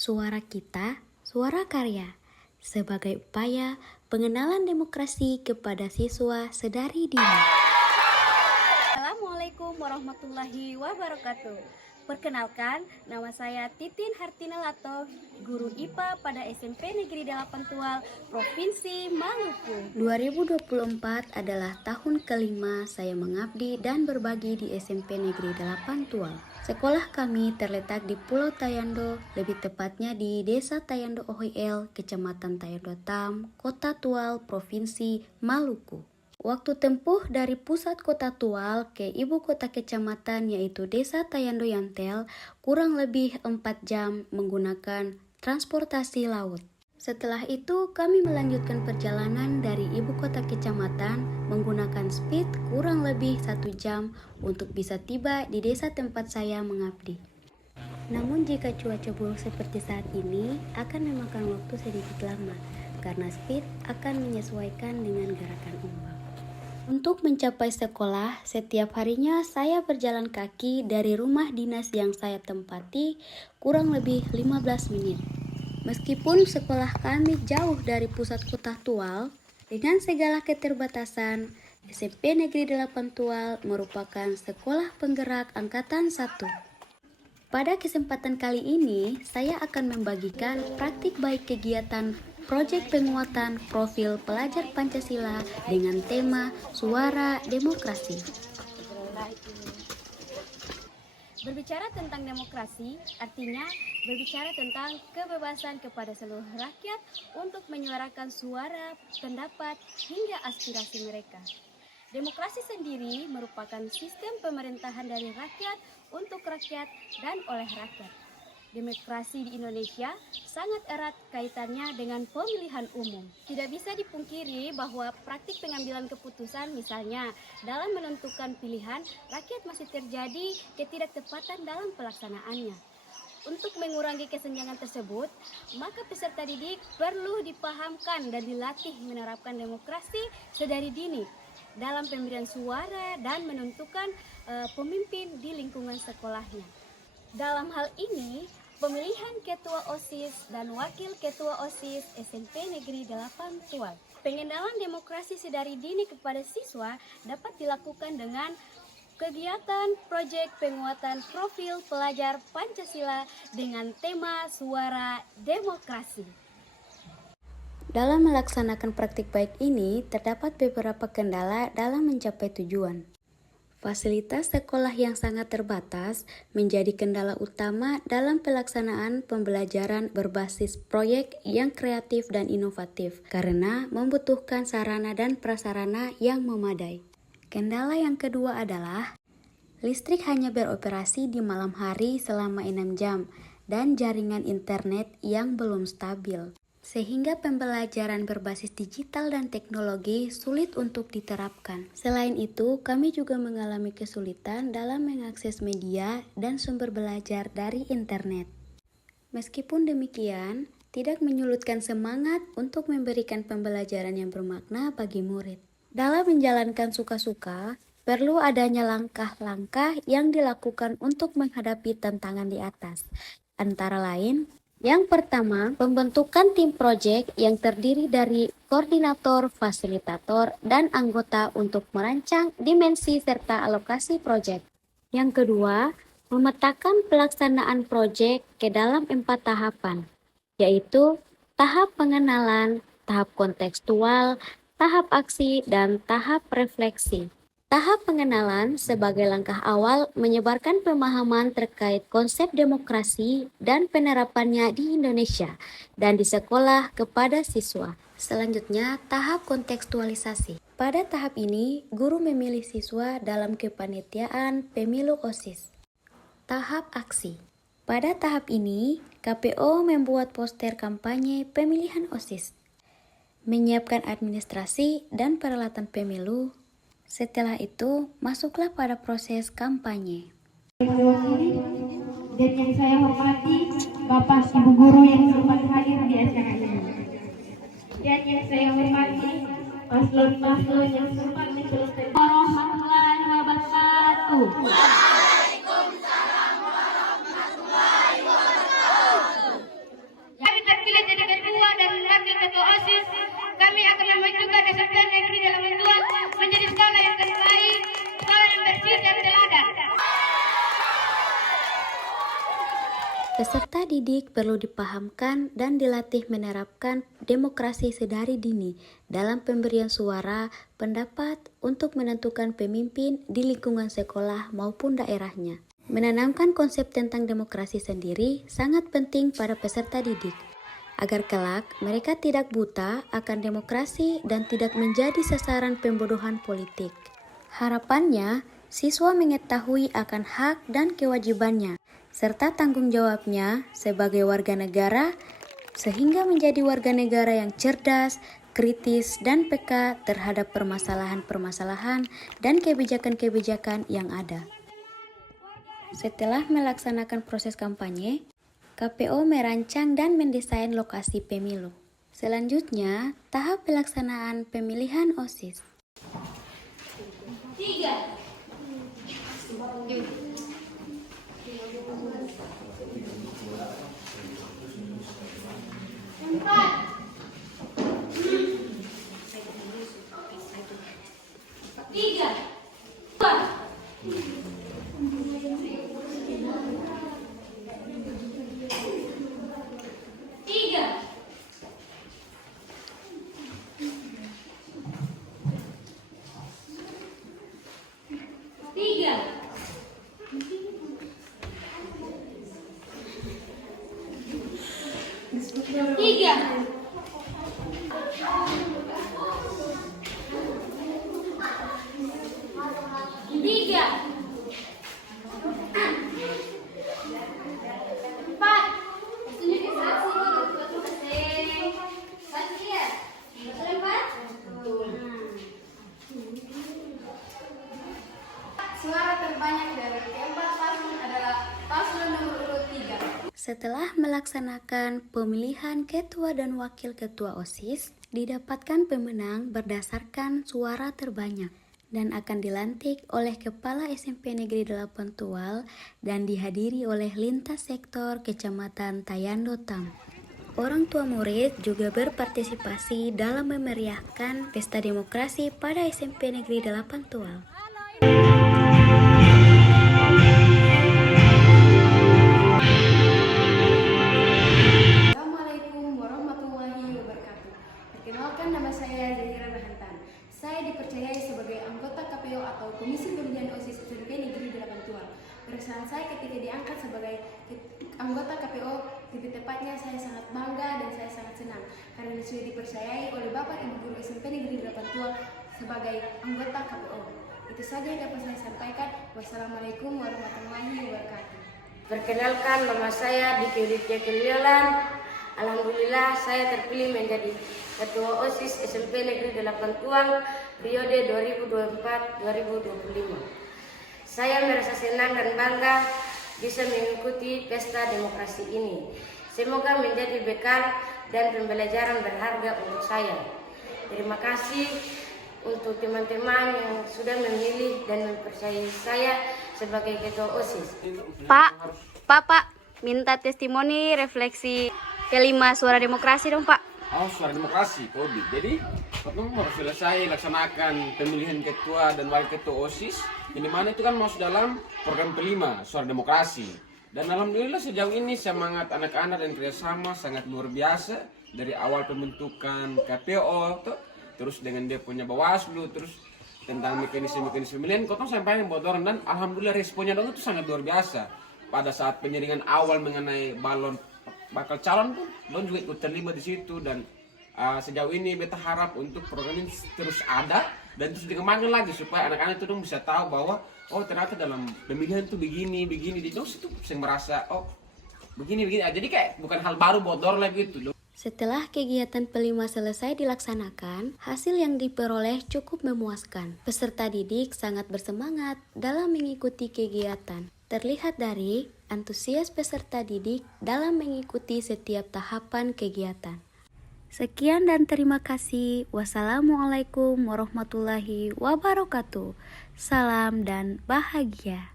Suara kita, suara karya, sebagai upaya pengenalan demokrasi kepada siswa sedari dini. Assalamualaikum warahmatullahi wabarakatuh. Perkenalkan, nama saya Titin Hartina Lato, guru IPA pada SMP Negeri 8 Tual, Provinsi Maluku. 2024 adalah tahun kelima saya mengabdi dan berbagi di SMP Negeri 8 Tual. Sekolah kami terletak di Pulau Tayando, lebih tepatnya di Desa Tayando Ohiel, Kecamatan Tayando Tam, Kota Tual, Provinsi Maluku. Waktu tempuh dari pusat kota Tual ke ibu kota kecamatan yaitu Desa Tayando Yantel kurang lebih 4 jam menggunakan transportasi laut. Setelah itu kami melanjutkan perjalanan dari ibu kota kecamatan menggunakan speed kurang lebih 1 jam untuk bisa tiba di desa tempat saya mengabdi. Namun jika cuaca buruk seperti saat ini akan memakan waktu sedikit lama karena speed akan menyesuaikan dengan gerakan ombak. Untuk mencapai sekolah, setiap harinya saya berjalan kaki dari rumah dinas yang saya tempati kurang lebih 15 menit. Meskipun sekolah kami jauh dari pusat kota Tual, dengan segala keterbatasan, SMP Negeri 8 Tual merupakan sekolah penggerak angkatan 1. Pada kesempatan kali ini, saya akan membagikan praktik baik kegiatan proyek penguatan profil pelajar Pancasila dengan tema Suara Demokrasi. Berbicara tentang demokrasi, artinya berbicara tentang kebebasan kepada seluruh rakyat untuk menyuarakan suara, pendapat, hingga aspirasi mereka. Demokrasi sendiri merupakan sistem pemerintahan dari rakyat untuk rakyat dan oleh rakyat. Demokrasi di Indonesia sangat erat kaitannya dengan pemilihan umum. Tidak bisa dipungkiri bahwa praktik pengambilan keputusan misalnya dalam menentukan pilihan, rakyat masih terjadi ketidaktepatan dalam pelaksanaannya. Untuk mengurangi kesenjangan tersebut, maka peserta didik perlu dipahamkan dan dilatih menerapkan demokrasi sedari dini dalam pemberian suara dan menentukan pemimpin di lingkungan sekolahnya. Dalam hal ini, pemilihan Ketua OSIS dan Wakil Ketua OSIS SMP Negeri 8 Tual. Pengenalan demokrasi sedari dini kepada siswa dapat dilakukan dengan kegiatan proyek penguatan profil pelajar Pancasila dengan tema Suara Demokrasi. Dalam melaksanakan praktik baik ini, terdapat beberapa kendala dalam mencapai tujuan. Fasilitas sekolah yang sangat terbatas menjadi kendala utama dalam pelaksanaan pembelajaran berbasis proyek yang kreatif dan inovatif karena membutuhkan sarana dan prasarana yang memadai. Kendala yang kedua adalah listrik hanya beroperasi di malam hari selama 6 jam dan jaringan internet yang belum stabil, sehingga pembelajaran berbasis digital dan teknologi sulit untuk diterapkan. Selain itu, kami juga mengalami kesulitan dalam mengakses media dan sumber belajar dari internet. Meskipun demikian, tidak menyurutkan semangat untuk memberikan pembelajaran yang bermakna bagi murid. Dalam menjalankan suka-suka, perlu adanya langkah-langkah yang dilakukan untuk menghadapi tantangan di atas. Antara lain, yang pertama, pembentukan tim proyek yang terdiri dari koordinator, fasilitator, dan anggota untuk merancang dimensi serta alokasi proyek. Yang kedua, memetakan pelaksanaan proyek ke dalam 4 tahapan, yaitu tahap pengenalan, tahap kontekstual, tahap aksi, dan tahap refleksi. Tahap pengenalan sebagai langkah awal menyebarkan pemahaman terkait konsep demokrasi dan penerapannya di Indonesia dan di sekolah kepada siswa. Selanjutnya, tahap kontekstualisasi. Pada tahap ini, guru memilih siswa dalam kepanitiaan pemilu OSIS. Tahap aksi. Pada tahap ini, KPO membuat poster kampanye pemilihan OSIS, menyiapkan administrasi dan peralatan pemilu. Setelah itu, masuklah pada proses kampanye. Dan yang saya hormati, Bapak Ibu Guru yang sempat hadir di acara ini. Dan yang saya hormati, paslon-paslon yang sempat menjelaskan. Warahmatullahi wabarakatuh. Waalaikumsalam warahmatullahi wabarakatuh. Peserta didik perlu dipahamkan dan dilatih menerapkan demokrasi sedari dini dalam pemberian suara, pendapat untuk menentukan pemimpin di lingkungan sekolah maupun daerahnya. Menanamkan konsep tentang demokrasi sendiri sangat penting pada peserta didik, agar kelak mereka tidak buta akan demokrasi dan tidak menjadi sasaran pembodohan politik. Harapannya, siswa mengetahui akan hak dan kewajibannya, serta tanggung jawabnya sebagai warga negara, sehingga menjadi warga negara yang cerdas, kritis, dan peka terhadap permasalahan-permasalahan dan kebijakan-kebijakan yang ada. Setelah melaksanakan proses kampanye, KPO merancang dan mendesain lokasi pemilu. Selanjutnya, tahap pelaksanaan pemilihan OSIS. 3. Suara terbanyak dari keempat paslon adalah paslon nomor urut 3. Setelah melaksanakan pemilihan ketua dan wakil ketua OSIS, didapatkan pemenang berdasarkan suara terbanyak dan akan dilantik oleh Kepala SMP Negeri 8 Tual dan dihadiri oleh lintas sektor Kecamatan Tayando Tam. Orang tua murid juga berpartisipasi dalam memeriahkan pesta demokrasi pada SMP Negeri 8 Tual. Assalamualaikum warahmatullahi wabarakatuh. Perkenalkan, nama saya Zahira Rahantan. Saya dipercayai sebagai anggota KPO atau Komisi Pemilihan OSIS SMP Negeri 8 Tual. Perasaan saya ketika diangkat sebagai anggota KPO, lebih tepatnya saya sangat bangga dan saya sangat senang karena sudah dipercayai oleh Bapak Ibu Guru SMP Negeri 8 Tual sebagai anggota KPO. Itu saja yang dapat saya sampaikan. Wassalamualaikum warahmatullahi wabarakatuh. Perkenalkan, nama saya Diki Ritya Keliolan. Alhamdulillah saya terpilih menjadi Ketua OSIS SMP Negeri 8 Tual periode 2024-2025. Saya merasa senang dan bangga bisa mengikuti pesta demokrasi ini. Semoga menjadi bekal dan pembelajaran berharga untuk saya. Terima kasih untuk teman-teman yang sudah memilih dan mempercayai saya sebagai Ketua OSIS. Pak, minta testimoni refleksi kelima suara demokrasi dong, Pak. Oh, suara demokrasi, Kobi. Jadi, ketemu harus selesai laksanakan pemilihan ketua dan wakil ketua OSIS. Yang dimana itu kan masuk dalam program kelima, suara demokrasi. Dan alhamdulillah sejauh ini semangat anak-anak dan kerjasama sangat luar biasa. Dari awal pembentukan KPO, terus dengan dia punya Bawaslu, terus tentang mekanisme pemilihan, kotong sampai yang bodoran. Dan alhamdulillah responnya dong itu sangat luar biasa. Pada saat penyaringan awal mengenai balon bakal calon pun don juga ikut terlibat di situ. Dan sejauh ini beta harap untuk program ini terus ada dan terus dikembangkan lagi supaya anak-anak itu dong bisa tahu bahwa oh ternyata dalam pemilihan tuh begini di terus itu bisa merasa oh begini. Jadi kayak bukan hal baru bodor lagi itu. Setelah kegiatan kelima selesai dilaksanakan, hasil yang diperoleh cukup memuaskan. Peserta didik sangat bersemangat dalam mengikuti kegiatan. Terlihat dari antusias peserta didik dalam mengikuti setiap tahapan kegiatan. Sekian dan terima kasih. Wassalamualaikum warahmatullahi wabarakatuh. Salam dan bahagia.